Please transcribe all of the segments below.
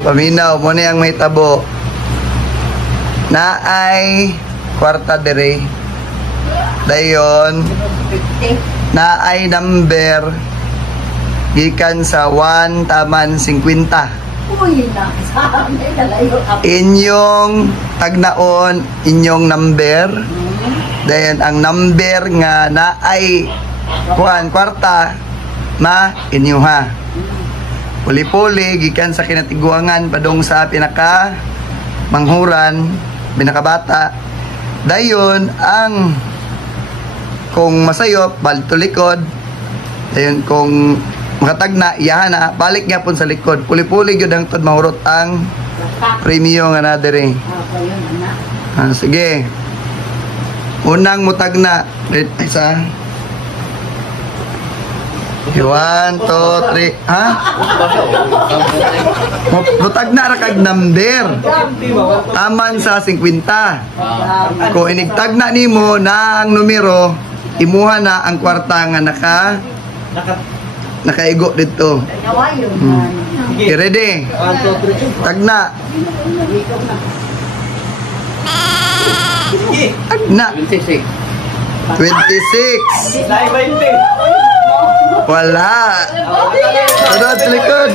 Paminaw mo na yung may tabo. Naay kwarta dire. Dayon naay number gikan sa 1 taman 50. Inyong tagnaon inyong number. Dayon ang number nga naay kwarta ma inyuha. Puli-puli gikan sa kinatiguangan padung sa pinaka manghuran, pinakabata. Dayon ang kung masayop balto likod. Dayon kung makatagna iyahana balik gyapon sa likod. Puli-puli gyud ang tud mahurot ang premium nga na dire. Sige. Unang mutagna isa 1, 2, 3, ha? Butag na rakag number. Taman sa 50. Kung inigtag na nimo na ang numero, imuha na ang kwarta nga nakaigo dito. Okay, ready? Tagna. Tagna. 26. Wala. Sunod sa likod.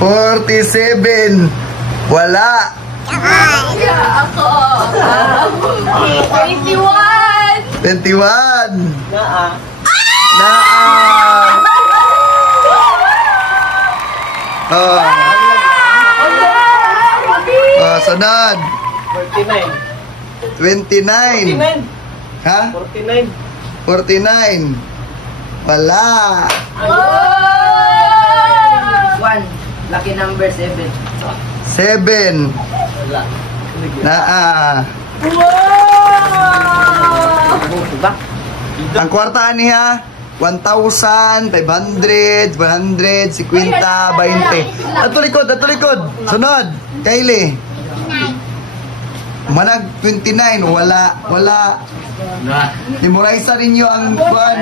47. Wala. Ako. 21. Naa. Sunod. 29. Ha? 49. Wala. 1. Lucky number 7. 7. Wala. Naa. Diba? Ang kwartaan niya 1,500, 100, 50, 20. Ato likod. Sunod. Kylie. Manag 29, wala. Memorize rin nyo ang buwan.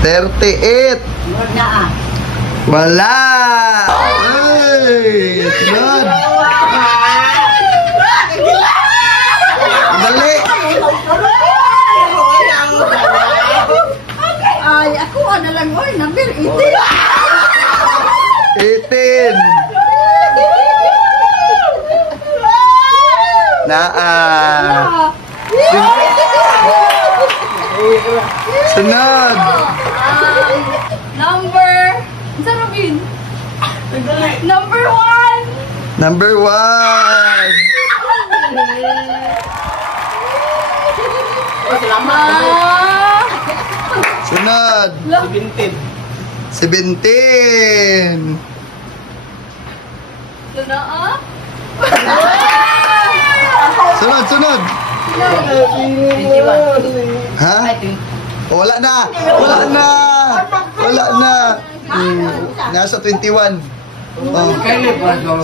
38. Wala. Ay, sunod. Dali. Ay, ako ano lang, oy, number 18. 18. Naa. Sunod. Number, saan Robin? Number 1. Number 1. Sunod. 17. Sunod. 21. Ha? Wala na. Nasa 21. Oh.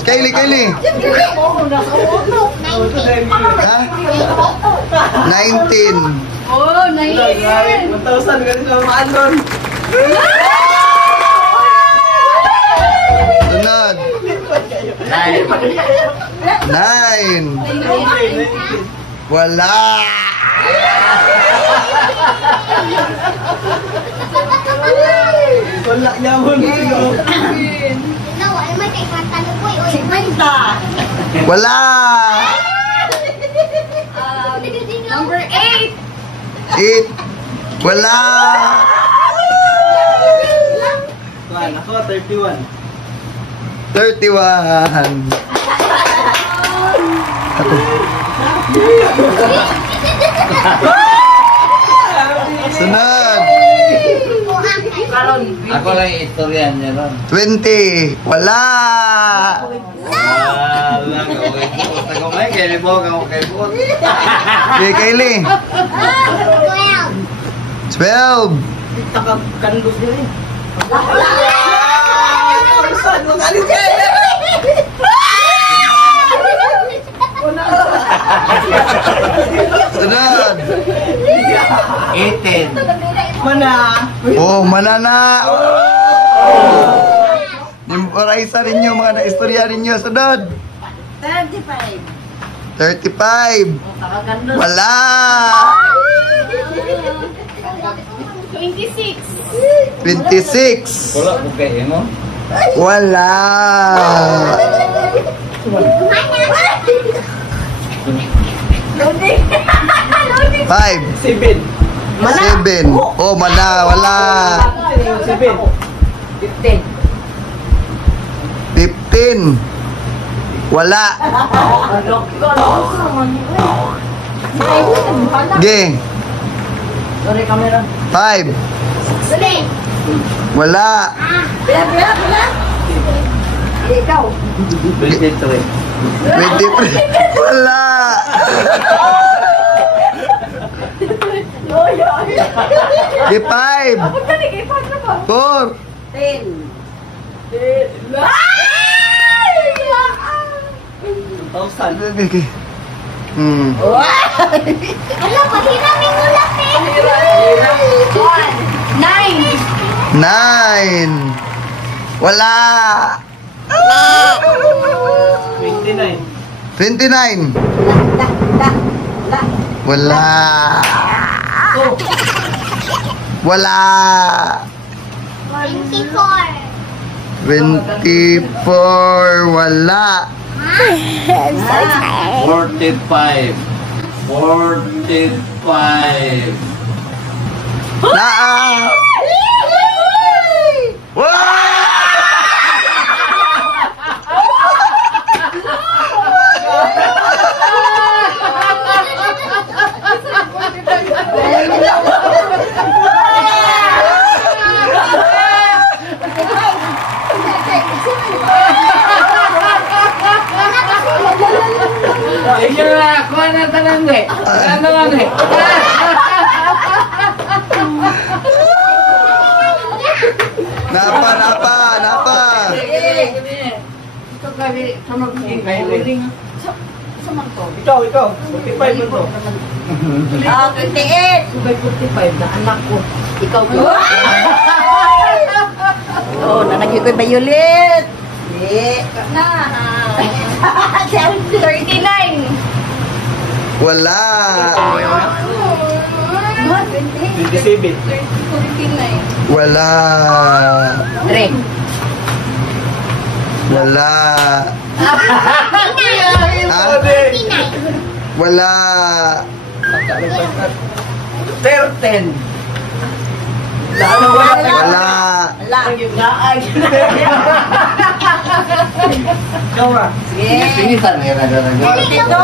Kylie. Ha? 19. Oh, 19. 1,000 ganun sa mga andon. Sunod. 9. Wala. Wala niya mo. Wala. Number 8. 8. Wala. Ako, 31. 31. Sunod. Ako lang istorya niya ron. 20. Wala. Okay, Kylie. 12. Takag-kandos niya eh. Sunod. 18. Mana? Oh, manana. Nimoraysa ninyo mga naistorya ninyo sunod. 35. 35. Wala. 26. 26. Wala ko kayo mo. Wala. Loading. Loading. 5. 7. 7. Oh, mana. Wala. 7. 15. 15. Wala. Ge. Sorry, camera. 5. Sulit. Wala. Bila. Ikaw. 23. 23. Wala. Ge 5. Ako tadi kay Patra ba? 4. 10. Okay. Hmm. Alam, mahirap yung ulat eh. 9. 9. Wala. 29. 29. Wala. Wala. 24. Wala. 45. 45. Naa. Iya lah, kuha na tanan be. Ano nga be? Napa. Ito kami, sama ko kayo. Sama ko. Ikaw. 45 mo to. 28. Subay 45 na anak ko. Ikaw ko. Oh, nanagay ko yung violet. Na. 39. Wala. 27. 49. Wala. 3. Wala. Wala. 13. Wala. Jawa. Yes. Pinitan ya na. Ito.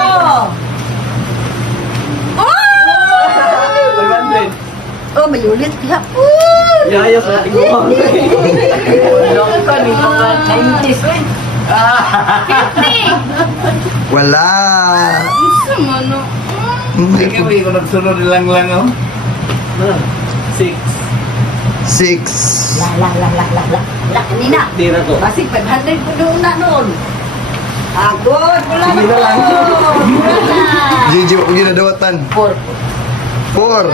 Oh, may ulit ka. Yaya sa tingko. Long ka ni mga 90s. 50. Wala. Sama no. Sige, may ko nagsunod lang oh. 6. 6. La, kanina. Tira ko. Basig 500 po doon na noon. Agod, wala na Sige na lang. po. Wala. Gigi, huwag ginadawatan. 4. 4.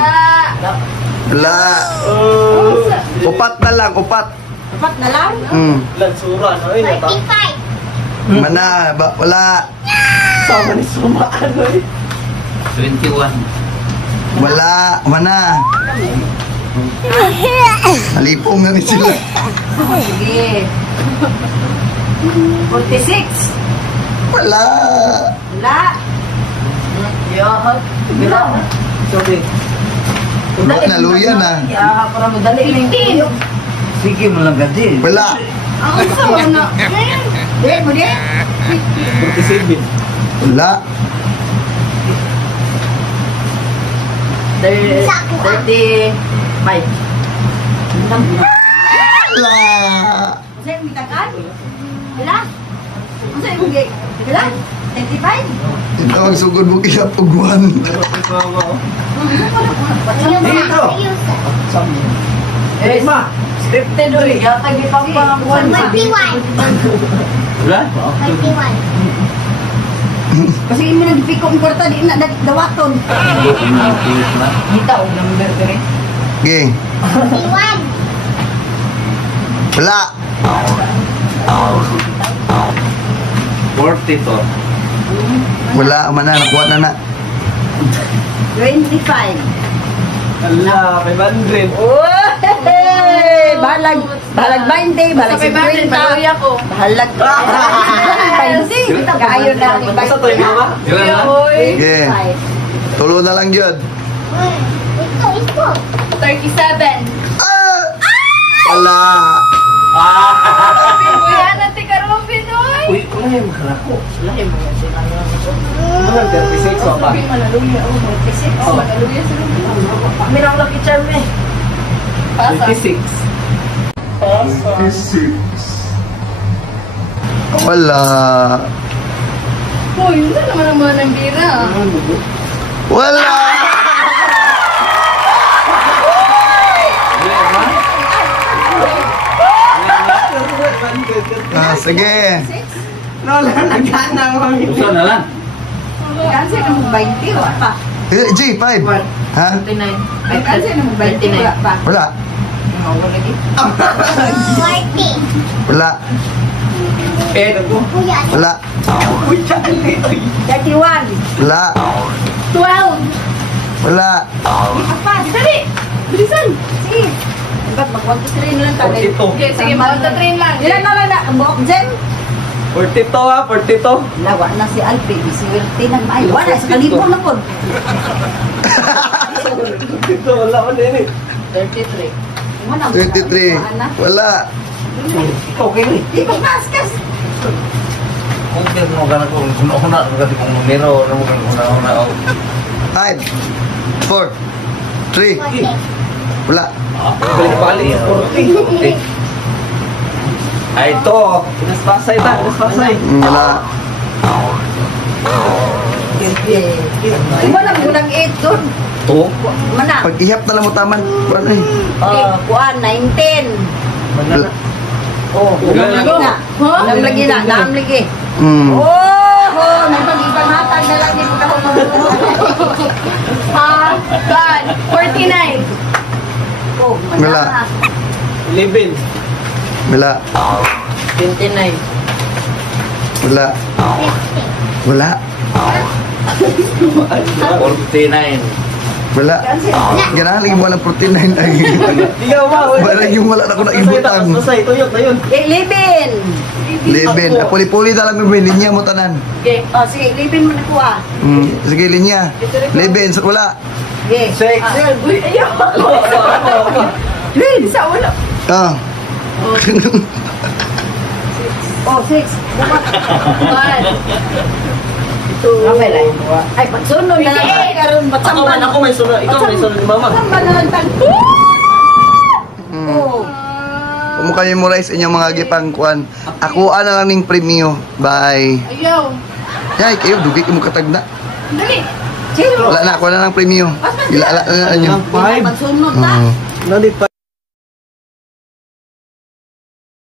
Wala. Upat na lang, upat. Dapat na lang. Lansura, no? Yun, 45. Mana, wala. Sama ni Suma, ano eh? 21. Wala. Mana. Halipong na rin sila. Sige. 46. Wala. Wala. Wala. Sorry. Naluya na. Ya, para madali lang. 15. Sige mo lang gadi. Wala. Ang sama na. Dek mo dek. 47. Wala. 35. Wala. Masa yung mitakan? Wala? Masa yung gay? Wala? 35? Ito ang sugod mo kinapuguan. Dito. Eh, ma. Scripted ulit. Yata gipang-pangakuan. 41. Wala? Kasi imo nagpiko ang kwarta di na dawaton. Kita og number dire. Okay. Wala. 40 to. Wala, mana, nakuha na na. 25. Ala, 500. Oy! Balag 20, balag 50. Paluya ko. Balag 20. Kaayo na ang 20. Basta to yung mama? Kuya, Ilan na? oy. Okay. Tulo na lang yun. 37. Ah! Wala. Kuya, nati ka Robin, oy. Uy, kung na yung makalako. Lahi mo yan sila. Mga 36 o ba? Malaluya. Malaluya sa Robin. Mirang lucky charm eh. Pasa. 26. Wala. Uy, yun na naman ang mga nambira. Wala. Ah, sige. Lola, nagana mo. Gusto na lang. Kasi na mo 20 wa pa. G, 5. Ha? 29. Ay, kasi na mo 20 wa pa. Wala. Mawala lagi. Wala. 8. Wala. 31. Wala. 12. Wala. Apa? Dali. Bilisan. Sige. Ba't mag-1-3 na lang tayo? 42. Okay, sige, magta-train lang. Ilan na lang na? Ang buhok dyan? 42 ha, 42. Lawa na si Alpi. Si Wilty na maayo. Wala, sa kalibon na po. Dito, wala ko din eh. 33. 23. Wala. Okay. Di ba maskas? Kung kaya mo gana ko, kuna-kuna, kasi kung numero, ano mo kuna-kuna ako. 5. 4. 3. Wala. Balik-balik. 40. Ay, ito. Naspasay ta, naspasay. Wala. Iba lang unang 8 doon. Ito. Mana? Pag ihap na lang mo taman. Ano eh? Kuan, 19. Manala. Oh, unang lagi na. Unang lagi na. Naam lagi. Oh, nagpag-ibang hatag na lang din ko. God. 49. Oh, Wala. 11. Wala. 29. Wala. Wala. 49. Wala. Ganahan lagi mo ng 49 ay. Ikaw ba? Wala yung wala na ko na ibutan. Masay, tuyok na yun. 11. 11. Puli-puli na lang may linya mo tanan. Okay. Oh, sige, 11 mo na kuha. Sige, linya. 11. Wala. Okay. 6. Uy, ayaw. Lin, sa wala. Ah. Oh, 6. Dapat. 1. Mamay lang yung kuha. Ay, pagsunod na lang. Ay, karoon, matsamban. Ako may sunod. Ikaw may sunod ni mama. Matsamban na lang tag. Oh. Kung kayo mo rice inyong mga gipang kuan. Ako na lang ning premyo. Bye. Ayaw. Yay, kayo dugi mo katagna. Dali. Zero. Wala na ako na lang premyo. Ila na nyo. Five. Pagsunod na. Mm. Nandito.